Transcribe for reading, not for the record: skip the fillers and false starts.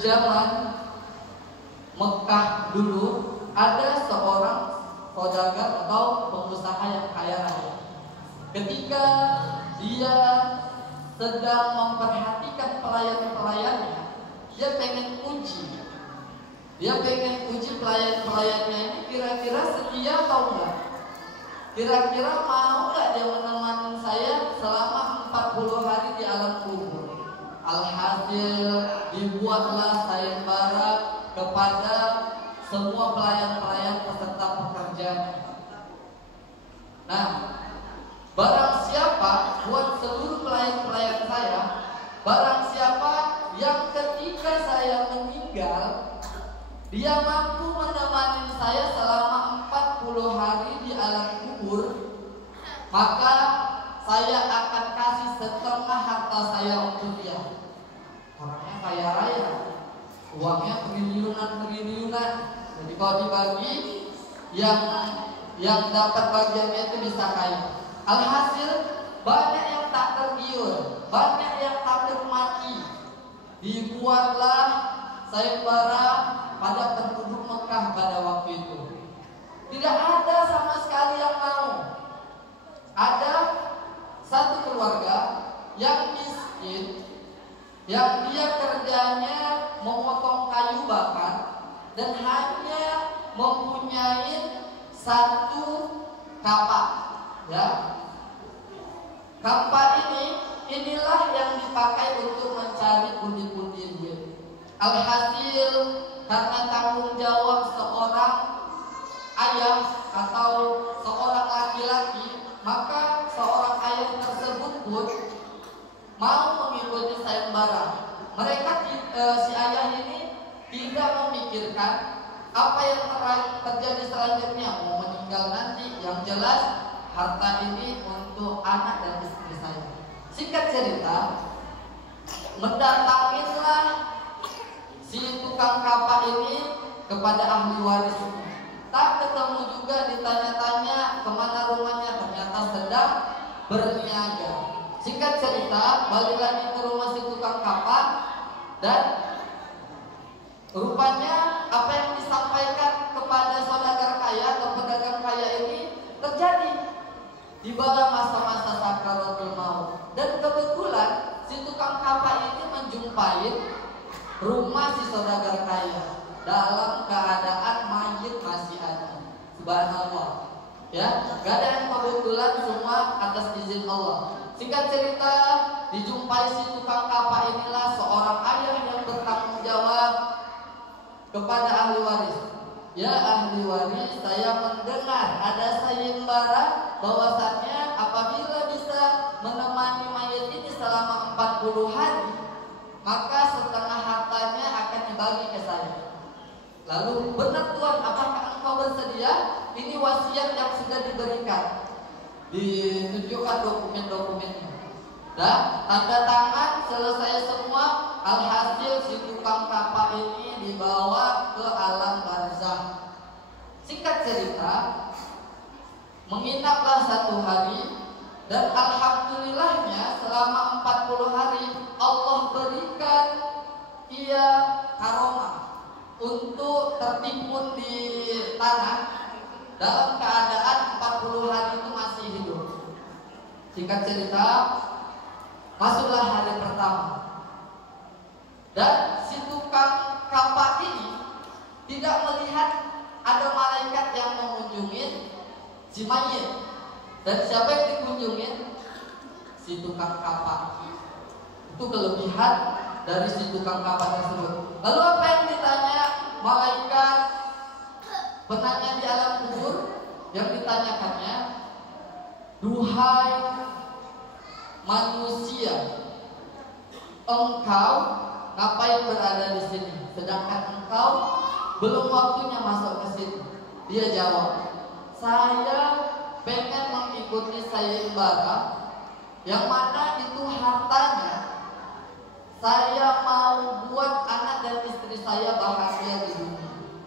zaman Mekah dulu ada seorang saudagar atau pengusaha yang kaya raya. Ketika dia sedang memperhatikan pelayan-pelayannya, dia pengen uji. Dia pengen uji pelayan-pelayannya ini kira-kira setia atau enggak. Kira-kira mau enggak dia menemani saya selama 40 hari di alam kubur. Alhasil dibuatlah sayembara kepada semua pelayan-pelayan peserta pekerjaan. Nah, barang siapa buat seluruh pelayan-pelayan saya, barang siapa yang ketika saya meninggal, dia mampu menemani saya selama 40 hari di alam kubur, maka saya akan kasih setengah harta saya untuk dia. Orangnya kaya raya, uangnya triliunan. Jadi kalau dibagi, yang dapat bagiannya itu bisa kaya. Alhasil banyak yang tak tergiur, banyak yang takut mati. Dibuatlah sayembara pada penduduk Mekah pada waktu itu. Tidak ada sama sekali yang mau. Ada satu keluarga yang miskin, yang dia kerjanya memotong kayu bakar dan hanya mempunyai satu kapak, ya. Kapak inilah yang dipakai untuk mencari pundi-pundi duit. Alhasil karena tanggung jawab seorang ayah atau seorang laki-laki, maka seorang ayah tersebut pun mau mengikuti sayembara. Mereka si ayah ini tidak memikirkan apa yang terjadi selanjutnya, mau meninggal nanti. Yang jelas harta ini untuk anak dan istri saya. Singkat cerita, mendatangilah si tukang kapak ini kepada ahli warisnya. Tak ketemu juga, ditanya-tanya kemana rumahnya, ternyata sedang berniaga. Singkat cerita, balik lagi ke rumah si tukang kapak, dan rupanya apa yang disampaikan kepada saudagar kaya atau pedagang kaya ini terjadi di bawah masa-masa sakaratul maut. Dan kebetulan si tukang kapak ini menjumpai rumah si saudagar kaya dalam keadaan mayit masih ada. Subhanallah, ya, gak ada yang kebetulan, semua atas izin Allah. Singkat cerita, dijumpai si tukang kapak inilah seorang ayah yang bertanggung jawab kepada ahli waris. Ya ahli waris, saya mendengar ada sayembara bahwasannya apabila bisa menemani mayit ini selama 40 hari, maka setengah hartanya akan dibagi ke saya. Lalu, benar Tuhan, apakah engkau bersedia? Ini wasiat yang sudah diberikan. Ditunjukkan dokumen-dokumennya. Nah, tanda tangan, selesai semua. Alhasil si tukang kapak ini dibawa ke alam barzakh. Singkat cerita, menginaplah 1 hari, dan alhamdulillahnya selama 40 hari Allah berikan ia karomah untuk tertimbun di tanah dalam keadaan 40 hari itu masih hidup. Singkat cerita, masuklah hari pertama, dan si tukang kapak ini tidak melihat ada malaikat yang mengunjungi si mayit. Dan siapa yang dikunjungin? Si tukang kapak. Itu kelebihan dari si tukang kapak tersebut. Lalu apa yang ditanya malaikat penanya di alam kubur? Yang ditanyakannya, duhai manusia, engkau ngapain berada di sini, sedangkan engkau belum waktunya masuk ke sini? Dia jawab, saya pengen mengikuti sayembara yang mana itu hartanya saya mau buat anak dan istri saya bahagia di dunia.